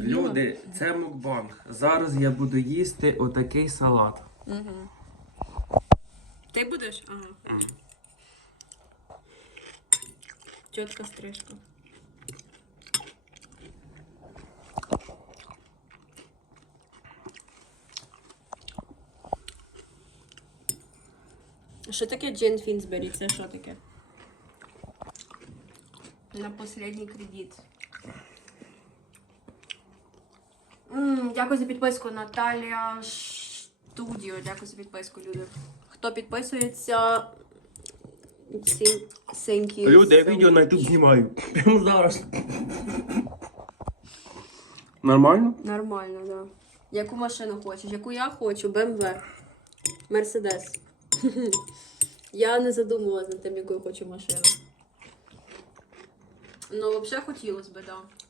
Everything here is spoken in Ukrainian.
Люди, це мукбанг. Зараз я буду їсти отакий салат. Угу. Ти будеш? Ага. М. Чітка стрижка. Що таке Джейн Фінсбері? Це що таке? На останній кредит. М, Дякую за підписку, Наталія Студіо. Дякую за підписку, люди. Хто підписується? всім Thank you. Люди, я відео на. YouTube знімаю. Прямо зараз. Нормально? Нормально, да. Яку машину хочеш? Яку я хочу? BMW. Мерседес. Я не задумувалась над тим, яку я хочу машину. Ну, взагалі хотілося б, так. Да.